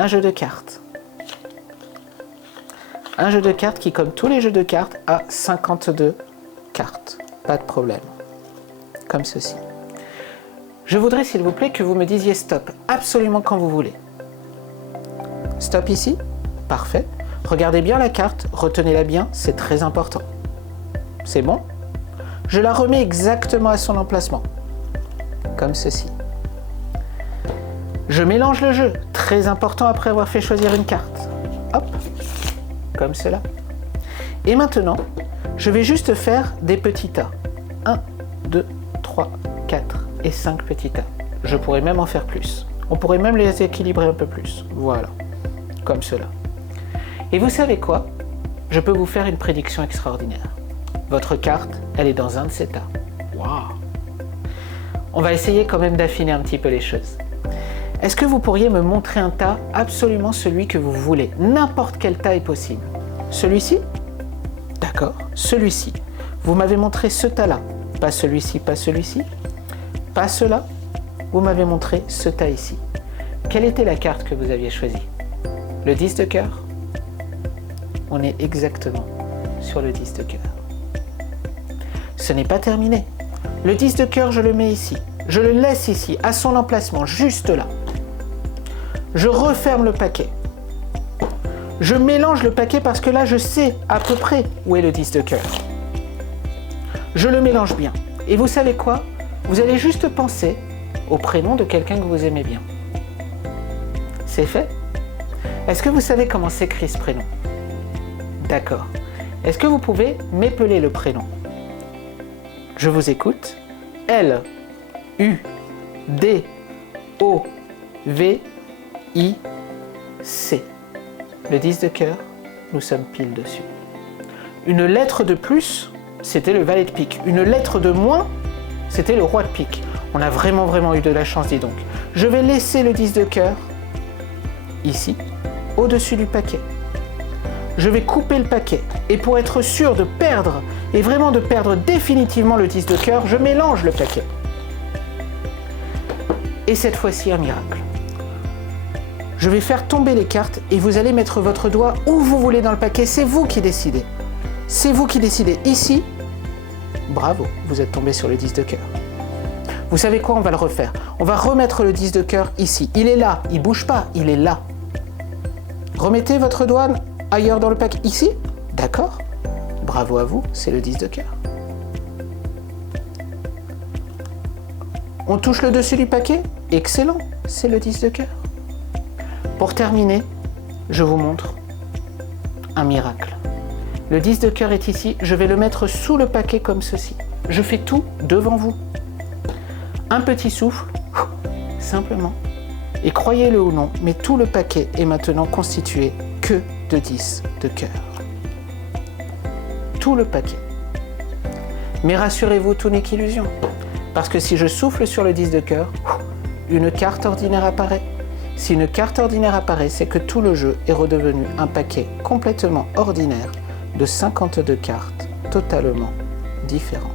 un jeu de cartes. Un jeu de cartes qui, comme tous les jeux de cartes, a 52 cartes. Pas de problème. Comme ceci. Je voudrais, s'il vous plaît, que vous me disiez stop, absolument quand vous voulez. Stop ici? Parfait. Regardez bien la carte, retenez-la bien, c'est très important. C'est bon? Je la remets exactement à son emplacement. Comme ceci. Je mélange le jeu, très important après avoir fait choisir une carte. Hop, comme cela. Et maintenant, je vais juste faire des petits tas. 1, 2, 3, 4 et 5 petits tas. Je pourrais même en faire plus. On pourrait même les équilibrer un peu plus. Voilà, comme cela. Et vous savez quoi? Je peux vous faire une prédiction extraordinaire. Votre carte, elle est dans un de ces tas. Waouh! On va essayer quand même d'affiner un petit peu les choses. Est-ce que vous pourriez me montrer un tas, absolument celui que vous voulez? N'importe quel tas est possible. Celui-ci? D'accord. Celui-ci. Vous m'avez montré ce tas-là. Pas celui-ci, pas celui-ci. Pas cela. Vous m'avez montré ce tas ici. Quelle était la carte que vous aviez choisie? Le 10 de cœur? On est exactement sur le 10 de cœur. Ce n'est pas terminé. Le 10 de cœur, je le mets ici. Je le laisse ici, à son emplacement, juste là. Je referme le paquet. Je mélange le paquet parce que là, je sais à peu près où est le 10 de cœur. Je le mélange bien. Et vous savez quoi? Vous allez juste penser au prénom de quelqu'un que vous aimez bien. C'est fait? Est-ce que vous savez comment s'écrit ce prénom? D'accord. Est-ce que vous pouvez m'épeler le prénom? Je vous écoute. L, U, D, O, V, I, C. Le 10 de cœur, nous sommes pile dessus. Une lettre de plus, c'était le valet de pique. Une lettre de moins, c'était le roi de pique. On a vraiment eu de la chance, dis donc. Je vais laisser le 10 de cœur, ici, au-dessus du paquet. Je vais couper le paquet. Et pour être sûr de perdre, et vraiment de perdre définitivement le 10 de cœur, je mélange le paquet. Et cette fois-ci, un miracle. Je vais faire tomber les cartes et vous allez mettre votre doigt où vous voulez dans le paquet. C'est vous qui décidez. C'est vous qui décidez. Ici, bravo, vous êtes tombé sur le 10 de cœur. Vous savez quoi? On va le refaire. On va remettre le 10 de cœur ici. Il est là, il ne bouge pas, il est là. Remettez votre doigt ailleurs dans le paquet. Ici? D'accord. Bravo à vous, c'est le 10 de cœur. On touche le dessus du paquet? Excellent, c'est le 10 de cœur. Pour terminer, je vous montre un miracle. Le 10 de cœur est ici, je vais le mettre sous le paquet comme ceci. Je fais tout devant vous. Un petit souffle, simplement. Et croyez-le ou non, mais tout le paquet est maintenant constitué que de 10 de cœur. Tout le paquet. Mais rassurez-vous, tout n'est qu'illusion. Parce que si je souffle sur le 10 de cœur, une carte ordinaire apparaît. Si une carte ordinaire apparaît, c'est que tout le jeu est redevenu un paquet complètement ordinaire de 52 cartes totalement différentes.